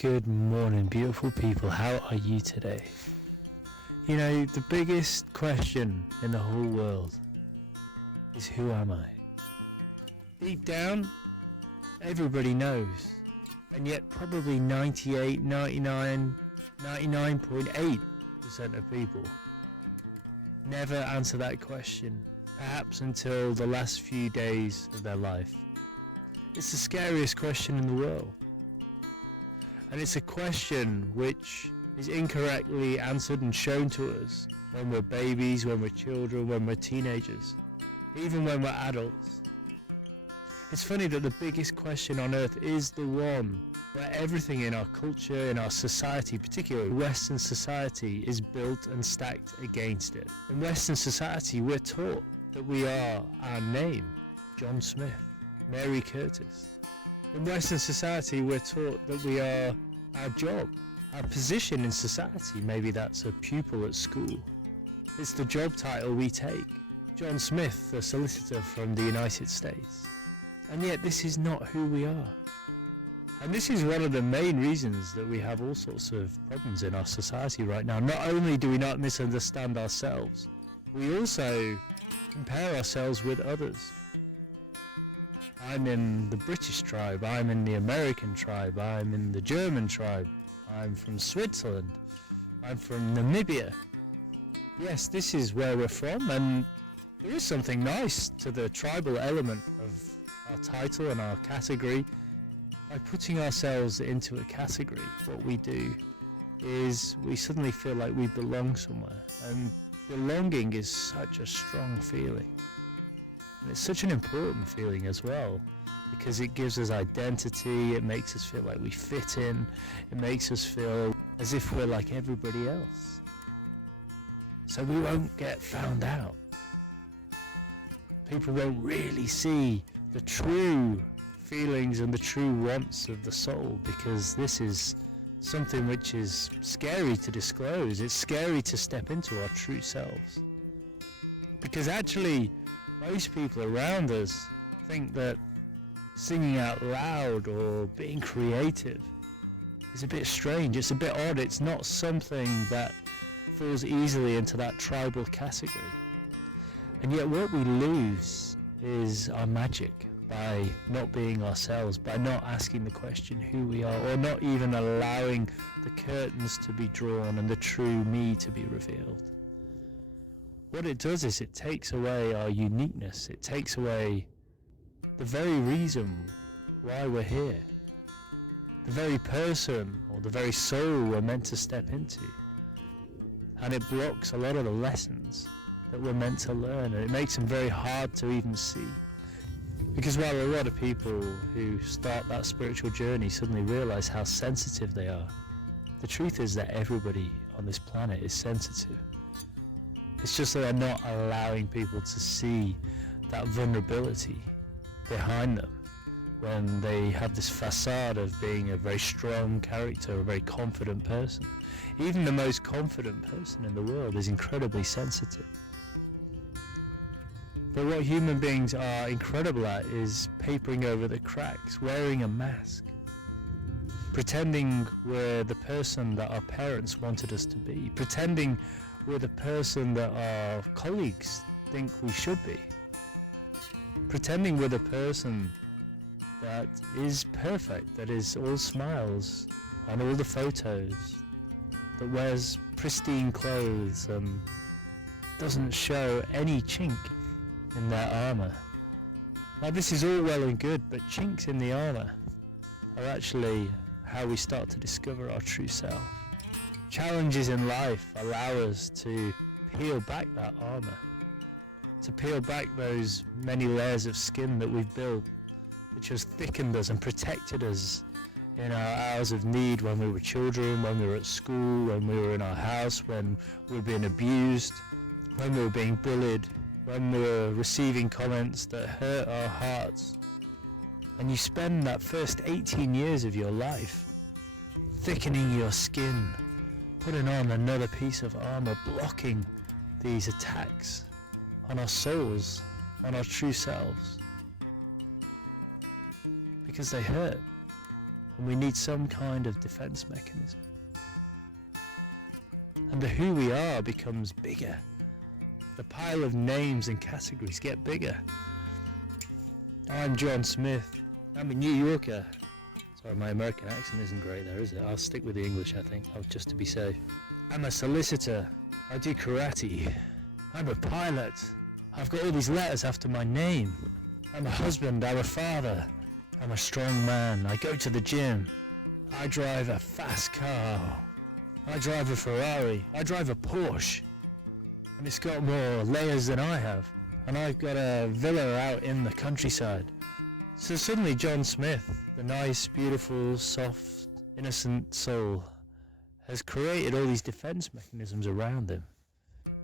Good morning, beautiful people. How are you today? You know, the biggest question in the whole world is who am I? Deep down, everybody knows. And yet probably 98, 99, 99.8% of people never answer that question, perhaps until the last few days of their life. It's the scariest question in the world. And it's a question which is incorrectly answered and shown to us when we're babies, when we're children, when we're teenagers, even when we're adults. It's funny that the biggest question on earth is the one where everything in our culture, in our society, particularly Western society, is built and stacked against it. In Western society, we're taught that we are our name, John Smith, Mary Curtis. In Western society, we're taught that we are our job, our position in society. Maybe that's a pupil at school. It's the job title we take. John Smith, a solicitor from the United States. And yet this is not who we are. And this is one of the main reasons that we have all sorts of problems in our society right now. Not only do we not misunderstand ourselves, we also compare ourselves with others. I'm in the British tribe, I'm in the American tribe, I'm in the German tribe, I'm from Switzerland, I'm from Namibia. Yes, this is where we're from, and there is something nice to the tribal element of our title and our category. By putting ourselves into a category, what we do is we suddenly feel like we belong somewhere, and belonging is such a strong feeling. And it's such an important feeling as well, because it gives us identity, it makes us feel like we fit in, it makes us feel as if we're like everybody else. So we won't get found out. People won't really see the true feelings and the true wants of the soul, because this is something which is scary to disclose. It's scary to step into our true selves. Because actually, most people around us think that singing out loud or being creative is a bit strange, it's a bit odd, it's not something that falls easily into that tribal category. And yet what we lose is our magic by not being ourselves, by not asking the question who we are, or not even allowing the curtains to be drawn and the true me to be revealed. What it does is it takes away our uniqueness. It takes away the very reason why we're here, the very person or the very soul we're meant to step into. And it blocks a lot of the lessons that we're meant to learn, and it makes them very hard to even see. Because while a lot of people who start that spiritual journey suddenly realize how sensitive they are, the truth is that everybody on this planet is sensitive. It's just that they're not allowing people to see that vulnerability behind them when they have this facade of being a very strong character, a very confident person. Even the most confident person in the world is incredibly sensitive. But what human beings are incredible at is papering over the cracks, wearing a mask, pretending we're the person that our parents wanted us to be, pretending we're the person that our colleagues think we should be, pretending we're the person that is perfect, that is all smiles on all the photos, that wears pristine clothes and doesn't show any chink in their armor. Now this is all well and good, but chinks in the armor are actually how we start to discover our true self. Challenges in life allow us to peel back that armor, to peel back those many layers of skin that we've built, which has thickened us and protected us in our hours of need, when we were children, when we were at school, when we were in our house, when we were being abused, when we were being bullied, when we were receiving comments that hurt our hearts. And you spend that first 18 years of your life thickening your skin, putting on another piece of armor, blocking these attacks on our souls, on our true selves, because they hurt. And we need some kind of defense mechanism. And the who we are becomes bigger. The pile of names and categories get bigger. I'm John Smith. I'm a New Yorker. Sorry, my American accent isn't great there, is it? I'll stick with the English, I think, just to be safe. I'm a solicitor. I do karate. I'm a pilot. I've got all these letters after my name. I'm a husband. I'm a father. I'm a strong man. I go to the gym. I drive a fast car. I drive a Ferrari. I drive a Porsche. And it's got more layers than I have. And I've got a villa out in the countryside. So suddenly John Smith, the nice, beautiful, soft, innocent soul, has created all these defense mechanisms around him.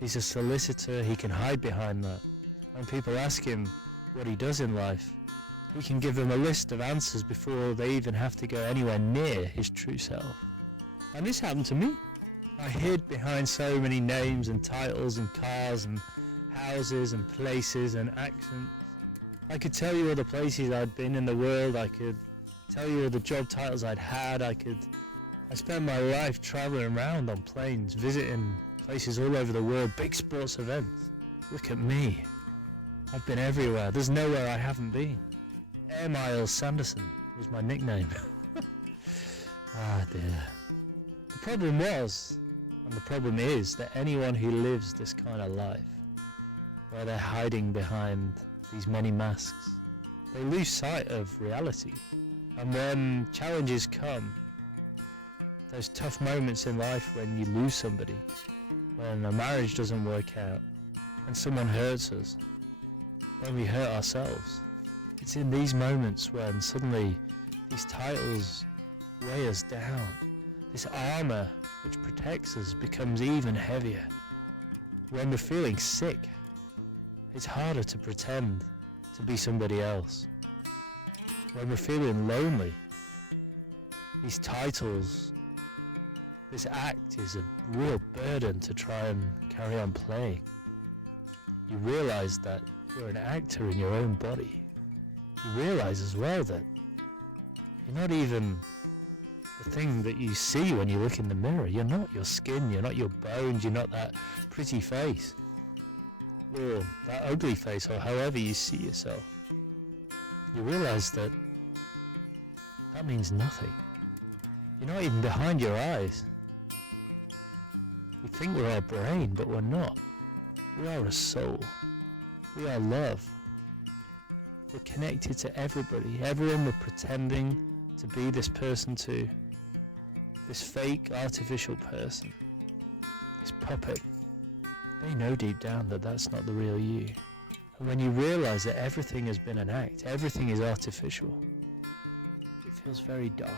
He's a solicitor. He can hide behind that. When people ask him what he does in life, he can give them a list of answers before they even have to go anywhere near his true self. And this happened to me. I hid behind so many names and titles and cars and houses and places and accents. I could tell you all the places I'd been in the world. I could tell you all the job titles I'd had. I spent my life traveling around on planes, visiting places all over the world, big sports events. Look at me. I've been everywhere. There's nowhere I haven't been. Air Miles Sanderson was my nickname. Ah dear. The problem was, and the problem is, that anyone who lives this kind of life, where they're hiding behind these many masks, they lose sight of reality. And when challenges come, those tough moments in life when you lose somebody, when a marriage doesn't work out, when someone hurts us, when we hurt ourselves, it's in these moments when suddenly these titles weigh us down. This armor which protects us becomes even heavier. When we're feeling sick, it's harder to pretend to be somebody else. When we're feeling lonely, these titles, this act is a real burden to try and carry on playing. You realize that you're an actor in your own body. You realize as well that you're not even the thing that you see when you look in the mirror. You're not your skin, you're not your bones, you're not that pretty face, or that ugly face, or however you see yourself. You realize that that means nothing. You're not even behind your eyes. We think we're our brain, but we're not. We are a soul. We are love. We're connected to everybody. Everyone we're pretending to be this person to. This fake, artificial person. This puppet. They know deep down that that's not the real you. And when you realize that everything has been an act, everything is artificial, it feels very dark.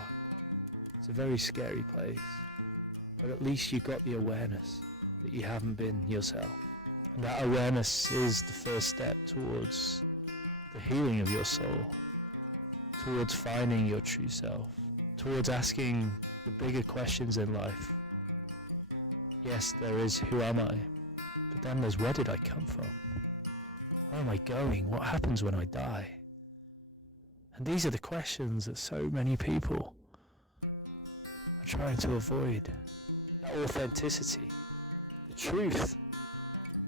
It's a very scary place. But at least you got the awareness that you haven't been yourself. And that awareness is the first step towards the healing of your soul, towards finding your true self, towards asking the bigger questions in life. Yes, there is who am I, but then there's where did I come from? Where am I going? What happens when I die? And these are the questions that so many people are trying to avoid. That authenticity, the truth.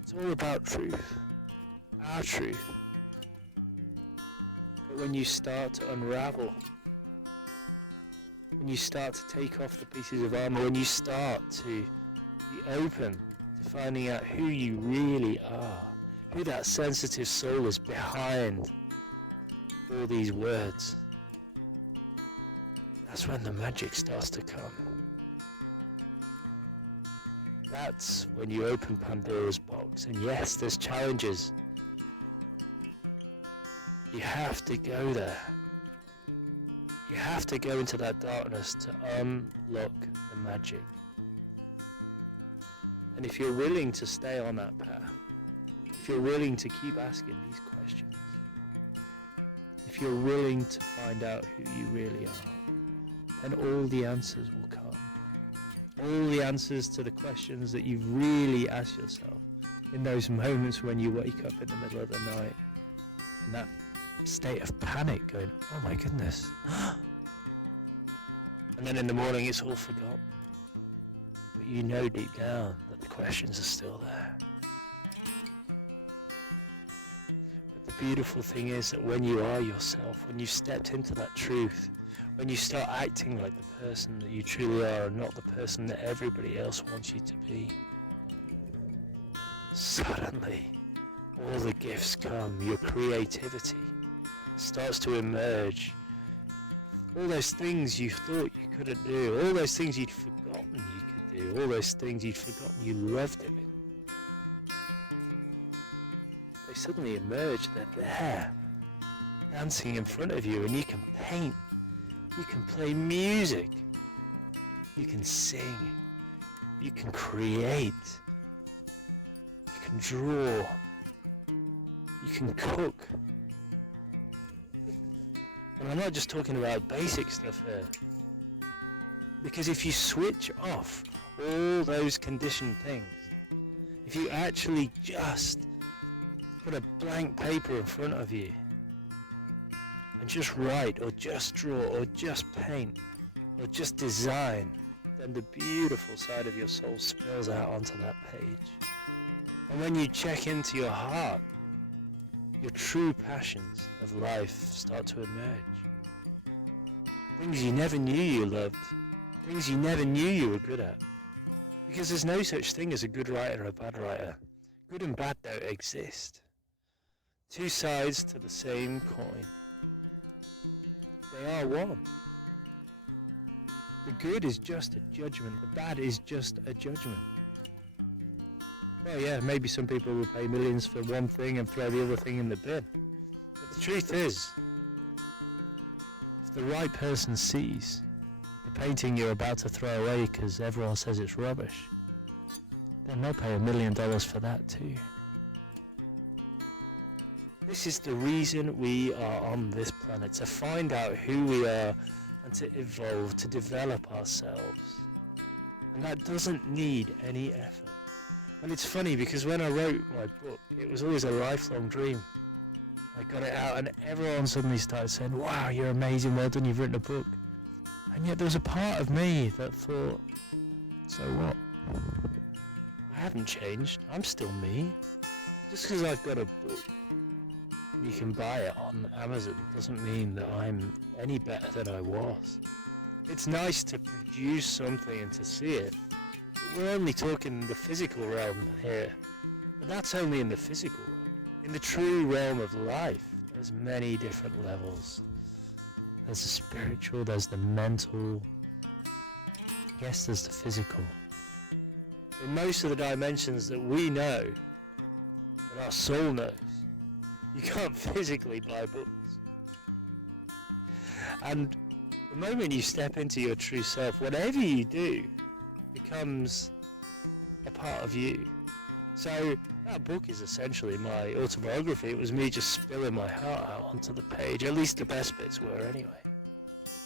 It's all about truth, our truth. But when you start to unravel, when you start to take off the pieces of armor, when you start to be open to finding out who you really are, who that sensitive soul is behind all these words, that's when the magic starts to come. That's when you open Pandora's box. And yes, there's challenges. You have to go there. You have to go into that darkness to unlock the magic. And if you're willing to stay on that path, if you're willing to keep asking these questions, if you're willing to find out who you really are, then all the answers will come. All the answers to the questions that you've really asked yourself in those moments when you wake up in the middle of the night in that state of panic going, oh my goodness, And then in the morning it's all forgotten. But you know deep down that the questions are still there. But the beautiful thing is that when you are yourself, when you've stepped into that truth, when you start acting like the person that you truly are and not the person that everybody else wants you to be, suddenly all the gifts come. Your creativity starts to emerge. All those things you thought you couldn't do, all those things you'd forgotten you could do, all those things you'd forgotten you loved doing, they suddenly emerge. They're there, dancing in front of you, and you can paint, you can play music, you can sing, you can create, you can draw, you can cook. And I'm not just talking about basic stuff here. Because if you switch off all those conditioned things, if you actually just put a blank paper in front of you and just write or just draw or just paint or just design, then the beautiful side of your soul spills out onto that page. And when you check into your heart, your true passions of life start to emerge. Things you never knew you loved, things you never knew you were good at. Because there's no such thing as a good writer or a bad writer. Good and bad don't exist. Two sides to the same coin. They are one. The good is just a judgment, the bad is just a judgment. Well, yeah, maybe some people will pay millions for one thing and throw the other thing in the bin. But the truth is, if the right person sees the painting you're about to throw away because everyone says it's rubbish, then they'll pay $1 million for that too. This is the reason we are on this planet, to find out who we are and to evolve, to develop ourselves. And that doesn't need any effort. And it's funny because when I wrote my book, it was always a lifelong dream. I got it out and everyone suddenly started saying, wow, you're amazing, well done, you've written a book. And yet there was a part of me that thought, so what? I haven't changed, I'm still me. Just because I've got a book, you can buy it on Amazon, doesn't mean that I'm any better than I was. It's nice to produce something and to see it. We're only talking the physical realm here, but that's only in the physical realm. In the true realm of life, there's many different levels. There's the spiritual, there's the mental, yes, there's the physical. In most of the dimensions that we know, that our soul knows, you can't physically buy books. And the moment you step into your true self, whatever you do becomes a part of you. So that book is essentially my autobiography. It was me just spilling my heart out onto the page. At least the best bits were anyway.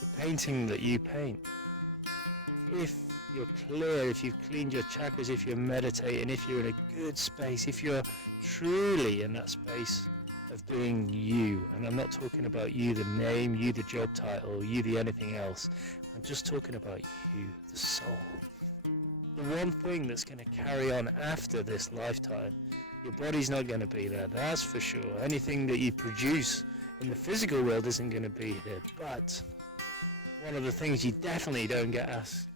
The painting that you paint, if you're clear, if you've cleaned your chakras, if you're meditating, if you're in a good space, if you're truly in that space of being you, and I'm not talking about you the name, you the job title, you the anything else, I'm just talking about you, the soul. The one thing that's going to carry on after this lifetime. Your body's not going to be there, that's for sure. Anything that you produce in the physical world isn't going to be here. But one of the things you definitely don't get asked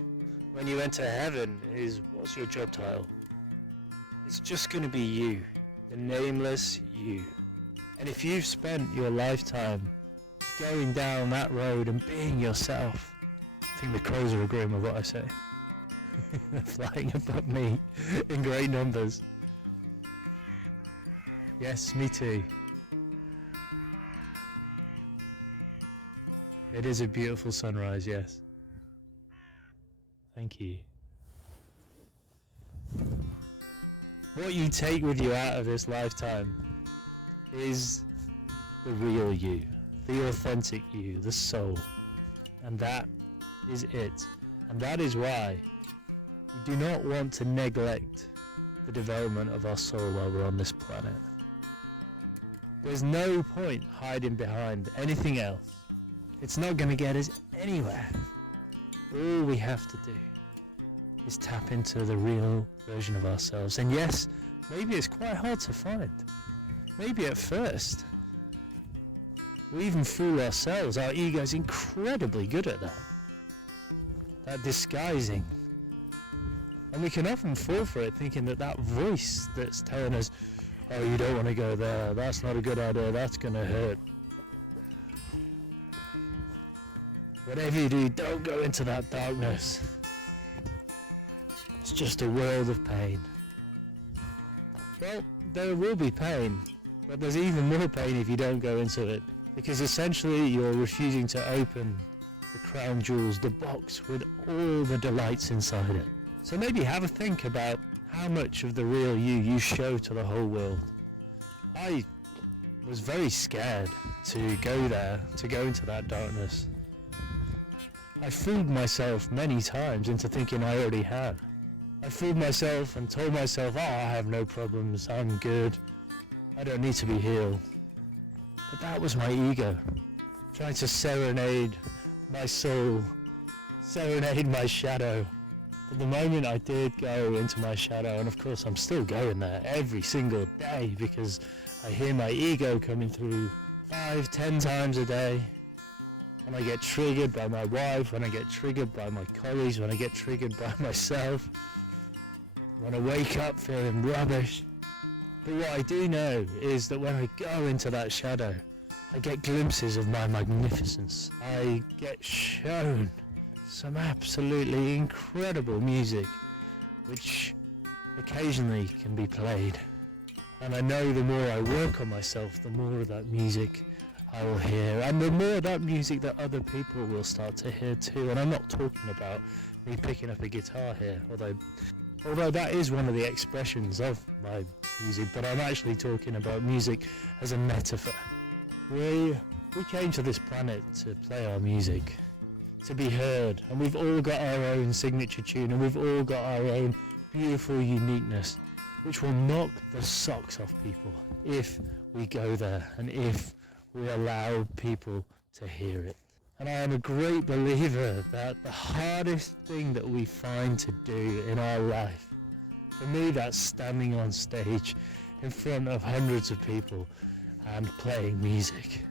when you enter heaven is, what's your job title? It's just going to be you, the nameless you. And if you've spent your lifetime going down that road and being yourself, I think the crows are agreeing with what I say. They're flying above me in great numbers. Yes, me too. It is a beautiful sunrise, yes. Thank you. What you take with you out of this lifetime is the real you, the authentic you, the soul. And that is it. And that is why we do not want to neglect the development of our soul while we're on this planet. There's no point hiding behind anything else. It's not going to get us anywhere. All we have to do is tap into the real version of ourselves. And yes, maybe it's quite hard to find. Maybe at first. We even fool ourselves. Our ego's incredibly good at that. That disguising. And we can often fall for it, thinking that that voice that's telling us, oh, you don't want to go there, that's not a good idea, that's going to hurt. Whatever you do, don't go into that darkness. It's just a world of pain. Well, there will be pain, but there's even more pain if you don't go into it. Because essentially you're refusing to open the crown jewels, the box with all the delights inside it. So maybe have a think about how much of the real you show to the whole world. I was very scared to go there, to go into that darkness. I fooled myself many times into thinking I already had. I fooled myself and told myself, oh, I have no problems, I'm good, I don't need to be healed. But that was my ego, trying to serenade my soul, serenade my shadow. But the moment I did go into my shadow, and of course I'm still going there every single day because I hear my ego coming through 5-10 times a day. When I get triggered by my wife, when I get triggered by my colleagues, when I get triggered by myself, when I wake up feeling rubbish. But what I do know is that when I go into that shadow, I get glimpses of my magnificence. I get shown some absolutely incredible music, which occasionally can be played. And I know the more I work on myself, the more of that music I will hear, and the more of that music that other people will start to hear too. And I'm not talking about me picking up a guitar here, although that is one of the expressions of my music, but I'm actually talking about music as a metaphor. We came to this planet to play our music, to be heard, and we've all got our own signature tune, and we've all got our own beautiful uniqueness, which will knock the socks off people if we go there and if we allow people to hear it. And I am a great believer that the hardest thing that we find to do in our life, for me that's standing on stage in front of hundreds of people and playing music.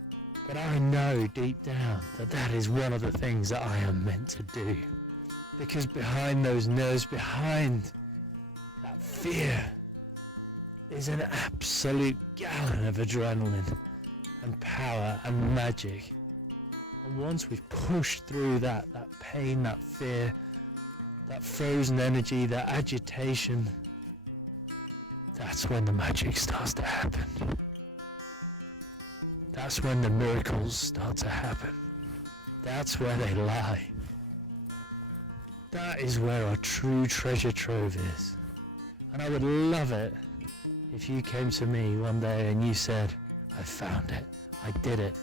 But I know deep down that that is one of the things that I am meant to do. Because behind those nerves, behind that fear, is an absolute gallon of adrenaline and power and magic. And once we've pushed through that pain, that fear, that frozen energy, that agitation, that's when the magic starts to happen. That's when the miracles start to happen. That's where they lie. That is where our true treasure trove is. And I would love it if you came to me one day and you said, I found it, I did it.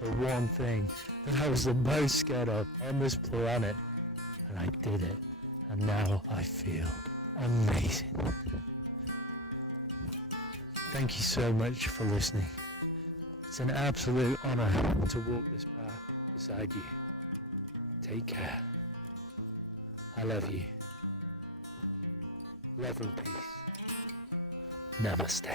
The one thing that I was the most scared of on this planet, and I did it, and now I feel amazing. Thank you so much for listening. It's an absolute honor to walk this path beside you. Take care. I love you. Love and peace. Namaste.